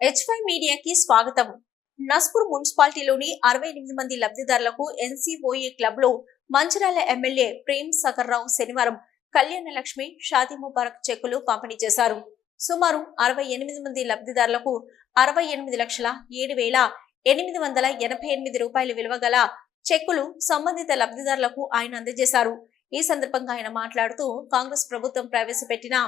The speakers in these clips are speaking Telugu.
హెచ్ మీడియాకి స్వాగతం. నస్పూర్ మున్సిపాలిటీలోని అరవై ఎనిమిది మంది లబ్ధిదారులకు ఎన్సీఓఏ క్లబ్లో మంచిరాల ఎమ్మెల్యే ప్రేమ్ సకర్ రావు శనివారం కళ్యాణ లక్ష్మి షాదీ ముబారక్ చెక్కులు పంపిణీ చేశారు. సుమారు అరవై ఎనిమిది మంది లబ్ధిదారులకు అరవై ఎనిమిది లక్షల ఏడు వేల ఎనిమిది వందల ఎనభై ఎనిమిది రూపాయలు విలువ గల చెక్కులు సంబంధిత లబ్ధిదారులకు ఆయన అందజేశారు. ఈ సందర్భంగా ఆయన మాట్లాడుతూ కాంగ్రెస్ ప్రభుత్వం ప్రవేశపెట్టిన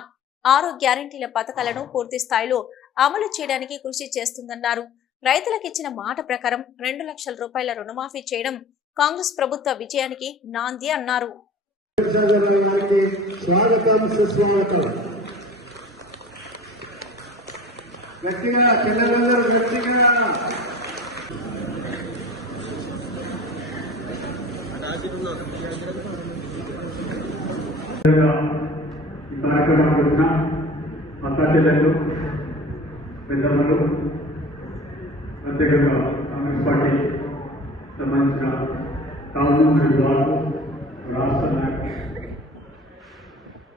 ఆరు గ్యారంటీల పథకాలను పూర్తి స్థాయిలో అమలు చేయడానికి కృషి చేస్తుందన్నారు. రైతులకు ఇచ్చిన మాట ప్రకారం రెండు లక్షల రూపాయల రుణమాఫీ చేయడం కాంగ్రెస్ ప్రభుత్వ విజయానికి నాంది అన్నారు. గట్టిగా ఈ కార్యక్రమానికి వచ్చిన అక్కా చెల్లెళ్ళు పెద్దమ్మలు ప్రత్యేకంగా కాంగ్రెస్ పార్టీ సంబంధించిన టౌన్ మరియు రాష్ట్ర నాయకులు.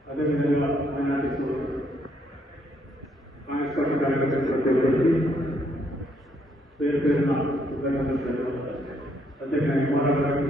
అదేవిధంగా మైనార్టీ కాంగ్రెస్ పార్టీ కార్యకర్తలు ప్రతి ఒక్కరికి పేరు పేరున కృతజ్ఞతలు ప్రత్యేకంగా ఇమారా గారికి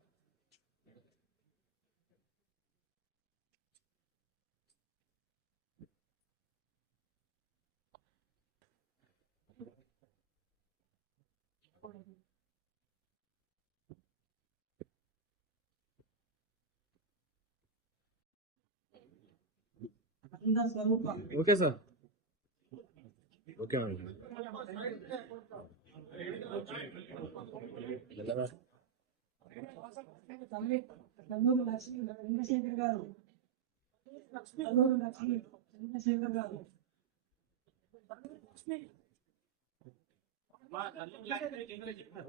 okay sir. Okay. Kalluru Lakshmi Chandrashekar గారు. లక్ష్మి చంద్రశేఖర్ గారు.